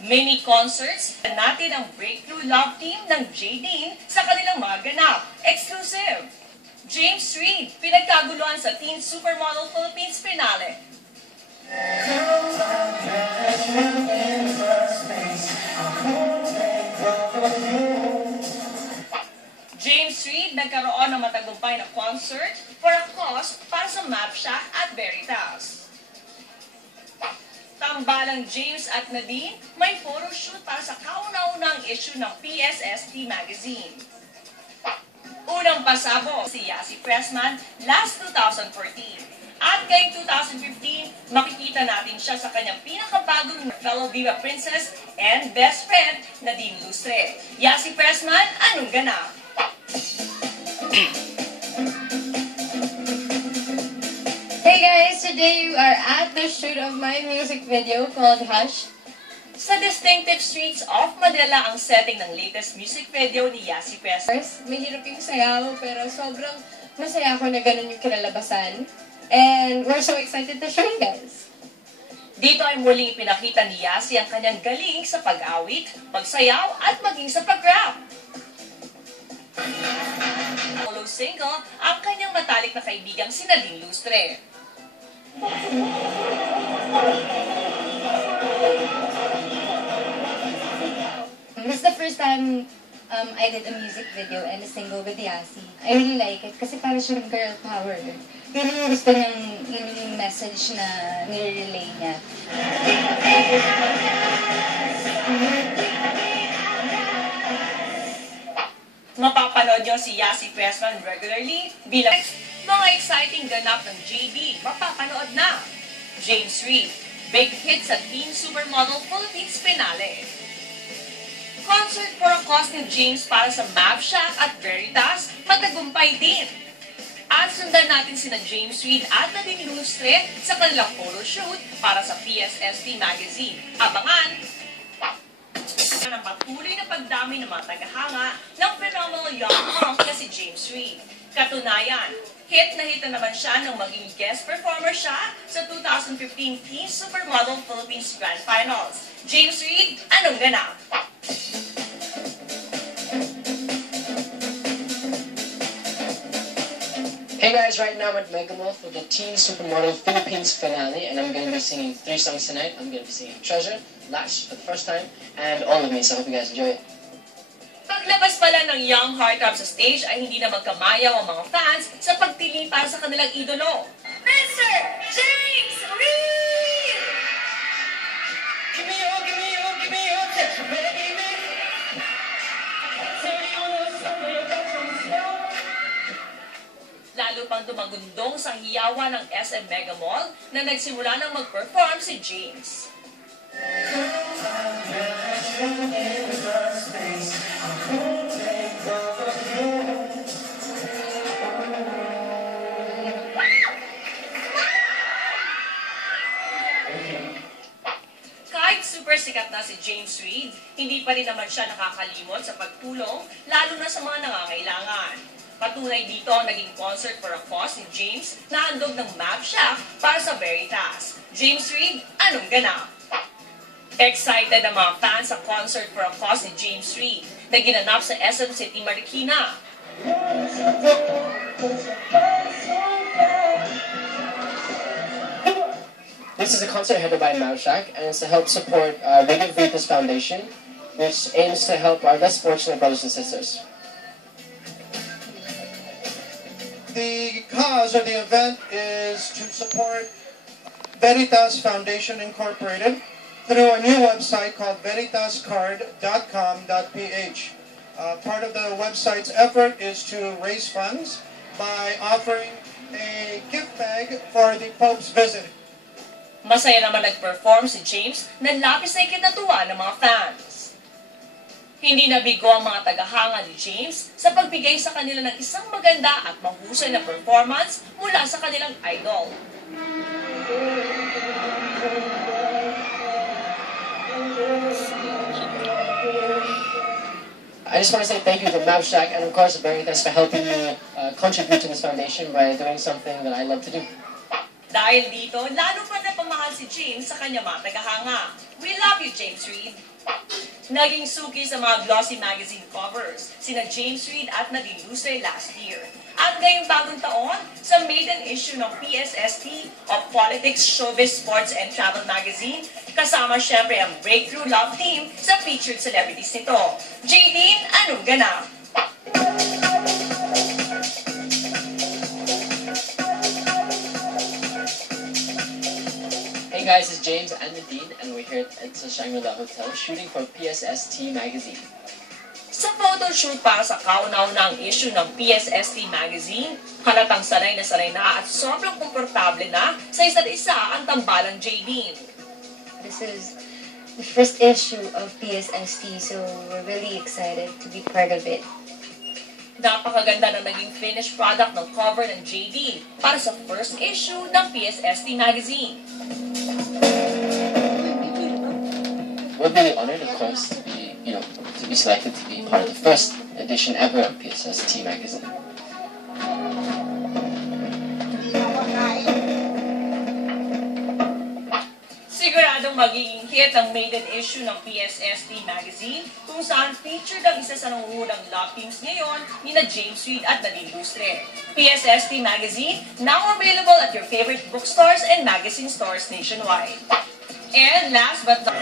Mini concerts, natin ang breakthrough love team ng J-Dean sa kanilang mga ganap. Exclusive! James Reid, pinagkaguluhan sa Teen Supermodel Philippines finale. James Reid nagkaroon ng matagumpay na concert for a cause para sa Map Shack at Veritas. Tambalang James at Nadine, may photoshoot para sa kauna-unang issue ng PSST magazine. Unang pasabog si Yasi Pressman last 2014. At ngayong 2015, makikita natin siya sa kanyang pinakabagong fellow Viva Princess and best friend, Nadine Lustre. Yasi Pressman, anong ganap? Hey guys, today we are at the shoot of my music video called Hush. Sa distinctive streets of Manila ang setting ng latest music video ni Yasi Pressman. First, mahirap yung sayaw pero sobrang masaya ako na ganun yung kinalabasan. And we're so excited to show you guys. Dito ay muling ipinakita ni Yasi ang kanyang galing sa pag-awit, pagsayaw at maging sa pag-rap. Solo single ang kanyang matalik na kaibigang si Nadine Lustre. This is the first time I did a music video and a single with Yasi. I really like it kasi parang siyang girl power. Yun yung gusto niyang, yun yung message na nire-relay niya. Mapapanood niyo si Yasi Pressman regularly bilang mga exciting ganap ng JD. Mapapanood na! James Reid, big hit sa Teen Supermodel Philippines finale. Concert for a cause ni James para sa Map Shack at Veritas, matagumpay din. At sundan natin sina James Reid at Nadine Lustre sa kanilang photoshoot para sa PSST magazine. Abangan! Ang patuloy na pagdami ng mga tagahanga ng phenomenal young hunk na si James Reid. Katunayan, hit na naman siya nang maging guest performer siya sa 2015 Teen Supermodel Philippines Grand Finals. James Reid, anong ganap? Hey guys, right now I'm at Megamall for the Teen Supermodel Philippines finale, and I'm going to be singing 3 songs tonight. I'm going to be singing Treasure, Lash for the first time, and All of Me, so I hope you guys enjoy it. Paglabas pala ng Young Heartthrob sa stage ay hindi na magkamayaw ang mga fans sa pagtili para sa kanilang idolo. Mr. James Reid! Give me your, give me your, give me your attention, baby. Lalo pang dumagundong sa hiyawan ng SM Mega Mall na nagsimula ng mag-perform si James. Kahit super sikat na si James Reid, hindi pa rin naman siya nakakalimot sa pagtulong, lalo na sa mga nangangailangan. Patunay dito ang naging concert for a cause ni James na handog ng Map Shack para sa Veritas. James Reid, anong ganap? Excited ang mga fans sa concert for a cause ni James Reid na ginanap sa SM City, Marikina. This is a concert headed by Map Shack, and it's to help support Radio Veritas Foundation, which aims to help our less fortunate brothers and sisters. The cause of the event is to support Veritas Foundation Incorporated through a new website called veritascard.com.ph. Part of the website's effort is to raise funds by offering a gift bag for the Pope's visit. Masaya naman nag-perform si James na labis na ikinatuwa ng mga fans. Hindi nabigo ang mga tagahanga ni James sa pagbigay sa kanila ng isang maganda at mahusay na performance mula sa kanilang idol. I just want to say thank you to Map Shack and of course Veritas for helping me contribute to this foundation by doing something that I love to do. Dahil dito, lalo pa napamahal si James sa kanyang mga tagahanga. We love you, James Reid. Naging suki sa mga glossy magazine covers sina James Reid at Nadine Lustre last year. At ngayong bagong taon, sa maiden issue ng PSST o Politics, Showbiz, Sports and Travel magazine, kasama syempre ang Breakthrough Love Team sa featured celebrities nito. JD, anong ganap? Hey guys, it's James and Nadine, and we're here at the Shangri-La Hotel shooting for PSST magazine. Sa photoshoot para sa kauna-unang issue ng PSST magazine, halatang sanay na at sobrang komportable na sa isa't isa ang tambalang JD. This is the first issue of PSST, so we're really excited to be part of it. Napakaganda na naging finished product ng cover ng JD para sa first issue ng PSST magazine. We're really honored, of course, to be selected to be part of the first edition ever of PSST magazine. Siguradong magiging hit ang maiden issue ng PSST magazine kung saan featured ang isa sa nangungunang love teams ngayon ni na James Reid at Nadine Lustre. PSST magazine now available at your favorite bookstores and magazine stores nationwide. And last but not